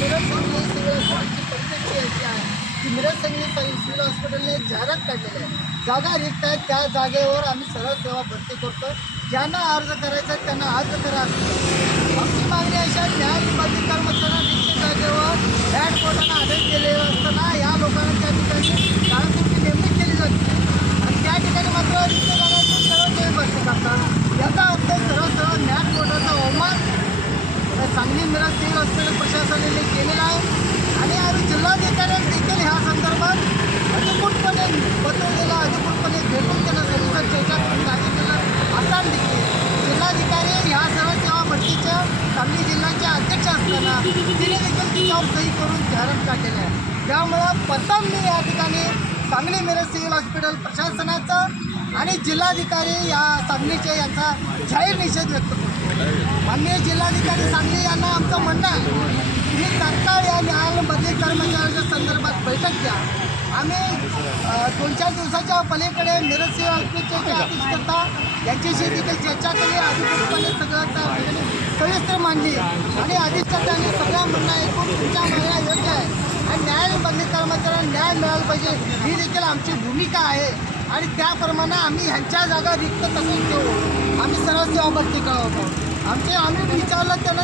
Miraj Sangli civil हॉस्पिटलची परिस्थिती अशी आहे की मिरज सांगली सिव्हिल हॉस्पिटलने जाहिरात काढलेली आहे, जागा रिक्त आहेत, त्या जागेवर आम्ही सरळ सेवा भरती करतो. ज्यांना अर्ज करायचा आहे त्यांना अर्ज करा. आमची मागणी अशी आहे, न्यायबाधित कर्मचाऱ्यांना रिक्त जागेवर बॅट कोर्टानं आदेश दिलेला असताना या लोकांना त्या ठिकाणी काळापूर्ती नेमणूक केली जाते आणि त्या ठिकाणी मात्र रिक्त जागांची सरळ सेवा भरती करतात. याचा अर्थ सरळ न्याय कोर्टाचा अवमान सांगली मिरज सिव्हिल हॉस्पिटल प्रशासनाने केलेला आहे आणि आम्ही जिल्हाधिकाऱ्यांना देखील ह्या संदर्भात अधिकृतपणे पत्र दिलं, अधिकृतपणे भेटून त्यांना सविस्तर चर्चा करून सांगितलेलं असताना देखील जिल्हाधिकारी ह्या सर्व सेवा भरतीच्या सांगली जिल्ह्याचे अध्यक्ष असताना तिने देखील तिच्यावर सही करून जाहिरात काढलेली आहे. त्यामुळं प्रथम मी या ठिकाणी सांगली मिरज सिव्हिल हॉस्पिटल प्रशासनाचं आणि जिल्हाधिकारी या सांगलीचे यांचा जाहीर निषेध व्यक्त करतो. माननीय जिल्हाधिकारी सांगली यांना आमचं म्हणणं आहे की तात्काळ या न्यायालयीन कर्मचाऱ्यांच्या संदर्भात बैठक घ्या. आम्ही 2-4 दिवसाच्या पलीकडे मिरज सिव्हिल हॉस्पिटलचे अधिष्ठाता यांच्याशी देखील चर्चा केली, अधिकृतपणे सगळं सविस्तर मांडली आणि अधिष्ठात्याने सगळ्या म्हणणं ऐकून तुमच्या मागण्या योग्य आहे आणि न्यायालयीन कर्मचाऱ्यांना न्याय मिळाला पाहिजे ही देखील आमची भूमिका आहे आणि त्याप्रमाणे आम्ही ह्यांच्या जागा रिक्त तसंच ठेवू. आम्ही सर्व सेवा भरती करतो. आम्ही विचारलं त्यांना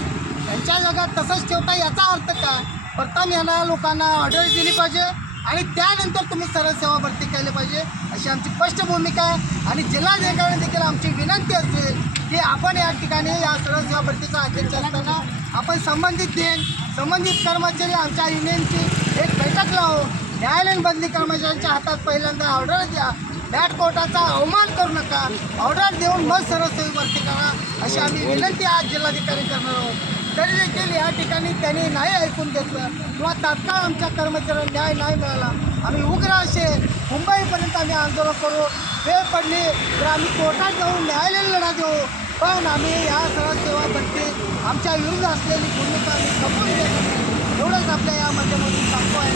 यांच्या जागा तसंच ठेवता याचा अर्थ काय? प्रथम यांना लोकांना ऑर्डर दिली पाहिजे आणि त्यानंतर तुम्ही सरळ सेवा भरती केली पाहिजे अशी आमची स्पष्ट भूमिका आहे आणि जिल्हाधिकाऱ्यांनी देखील आमची विनंती असेल की आपण या ठिकाणी या सरळ सेवा भरतीचा अध्यक्ष असताना आपण संबंधित कर्मचारी आमच्या युनियनची एक बैठक लावू. न्यायालयीन बदली कर्मचाऱ्यांच्या हातात पहिल्यांदा ऑर्डर द्या. बॅट कोर्टाचा अवमान करू नका. ऑर्डर देऊन मग सरळ सेवा भरती करा अशी आम्ही विनंती आज जिल्हाधिकारी करणार आहोत. तरी देखील या ठिकाणी त्यांनी नाही ऐकून घेतलं किंवा तात्काळ आमच्या कर्मचाऱ्यांना न्याय नाही मिळाला. आम्ही उग्र असे मुंबईपर्यंत आम्ही आंदोलन करू. वेळ पडली तर आम्ही कोर्टात जाऊन न्यायालयीन लढा देऊ, पण आम्ही या सरळ सेवा भरती आमच्या विरुद्ध असलेली भूमिका आम्ही खपवून देत नाही. एवढंच आपल्या या माध्यमातून सांगतो आहे.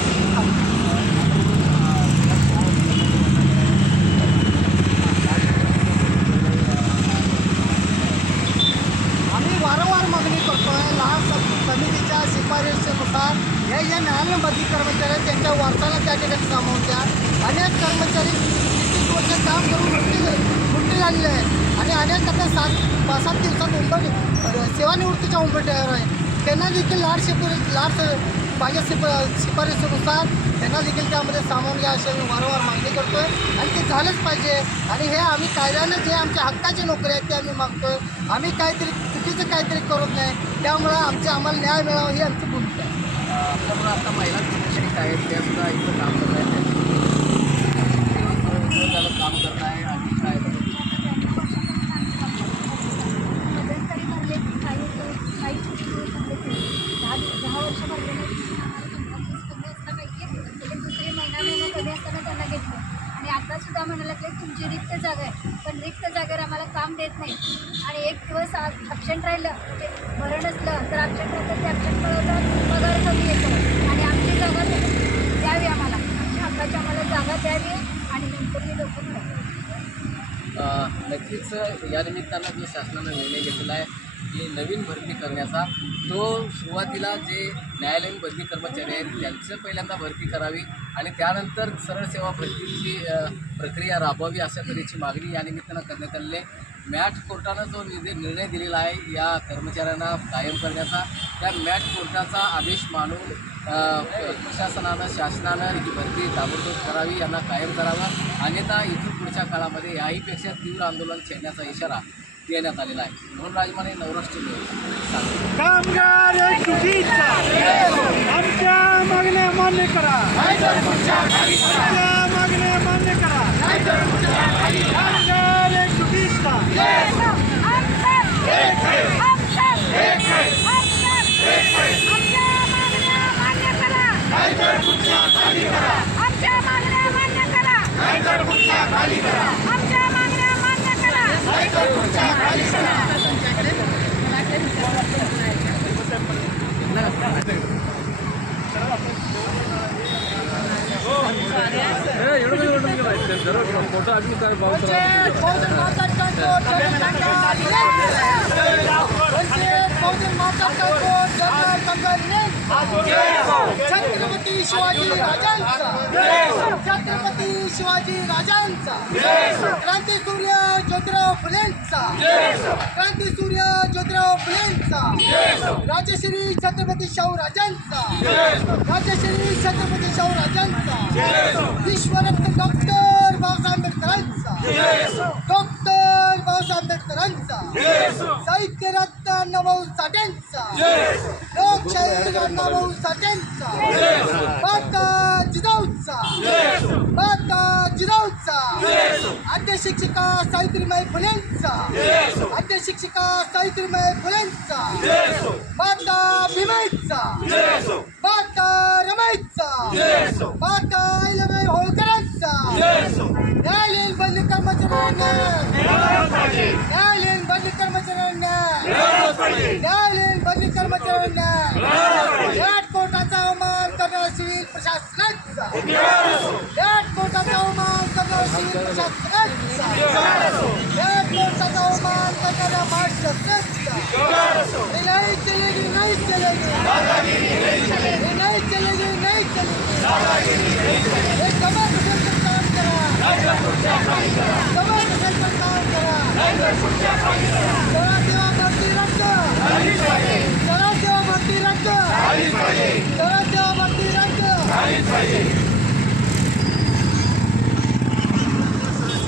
वारंवार मागणी करतो आहे. लहान समितीच्या शिफारशीनुसार हे जे न्यायालयीन बदली कर्मचारी आहेत त्यांच्या वारसाला त्या ठिकाणी सामावून द्या. अनेक कर्मचारी 30 वर्ष काम करून मुक्ती झालेले आहेत आणि अनेक आता 5-7 दिवसात सेवानिवृत्तीच्या उंबरठ्यावर आहे. त्यांना देखील माझ्या शिफारशीनुसार त्यांना देखील त्यामध्ये सामावून घ्या अशी मी वारंवार मागणी करतो आहे आणि ते झालंच पाहिजे. आणि हे आम्ही कायद्यानं जे आमच्या हक्काची नोकरी आहेत ते आम्ही मागतो आहे. आम्ही काहीतरी चुकीचं काहीतरी करत नाही. त्यामुळं आम्हाला न्याय मिळावा ही आमची भूमिका आहे. आपल्यामुळं आता महिला कर्मचारी आहेत त्यासुद्धा इथं काम करत आहेत, काम करत आहे आणि काय आणि आता सुद्धा म्हणायला लागले तुमची रिक्त जागा आहे, पण रिक्त जागेवर आम्हाला काम देत नाही. आणि एक दिवस ॲब्सेंट राहिलं ते बरं नसलं तर ॲब्सेंट राहिलं ते ॲब्सेंट कळवलं पगार कमी येतो आणि आमची जागा द्यावी, आम्हाला आमच्या हक्काची आम्हाला जागा द्यावी आणि नंतर मी लोक नक्कीच या निमित्तानं जो शासनानं निर्णय घेतलेला आहे की नवीन भरती करण्याचा, तो सुरुवातीला जे न्यायालयीन बदली कर्मचारी आहेत त्यांचं पहिल्यांदा भरती करावी आणि त्यानंतर सरळ सेवा भरतीची प्रक्रिया राबवावी अशा तऱ्हेची मागणी या निमित्तानं करण्यात आलेली आहे. मॅट कोर्टानं जो निर्णय दिलेला आहे या कर्मचाऱ्यांना कायम करण्याचा, त्या मॅट कोर्टाचा आदेश मानून प्रशासनानं शासनानं ही भरती ताबडतोब करावी, यांना कायम करावं, अन्यथा इथून पुढच्या काळामध्ये याहीपेक्षा तीव्र आंदोलन छेडण्याचा इशारा देण्यात आलेला आहे. म्हणून राजमाने नवराष्ट्र कामगार एकजुटीचा आमच्या मागण्या मान्य करा, आमच्या मागण्या मान्य करा. कामगार एकजुटीचा मोठा आदमी काय भाव छत्रपती शिवाजी राजांचा छत्रपती शिवाजी राजांचा क्रांतीसूर्य ज्योतिराव फुलेंचा क्रांतीसूर्य ज्योतिराव फुलेंचा राजश्री छत्रपती शाहू राजांचा राजश्री छत्रपती शाहू राजांचा विश्वरत्न डॉक्टर बाबासाहेब आंबेडकरांचा डॉक्टर बाबासाहेब आंबेडकरांचा साहित्य रत्न अण्णाभाऊ साठेंचा लोकशाहीर अण्णाभाऊ साठेंचा माता जिजाऊचा माता जिजाऊचा आद्य शिक्षिका सावित्रीबाई फुलेंचा आद्य शिक्षिका सावित्रीबाई फुलेंचा माता भीमाईचा माता रमाईचा माता अहिल्याबाई होळकरांचा न्यायालयीन बंदी कर्मचाऱ्यांना न्यायालयीन बंदी कर्मचाऱ्यांना न्यायालयीन बंदी कर्मचाऱ्यांना यात कोर्टाचा अवमान करणाऱ्या सिव्हिल प्रशासनाचा यात कोर्टाचा अवमान करणाऱ्या सिव्हिल प्रशासनाचा यात कोर्टाचा अवमान करणाऱ्या महाराष्ट्राचा हे नाही चलेगी नहीं चलेगी नहीं चलेगी नहीं चलेगी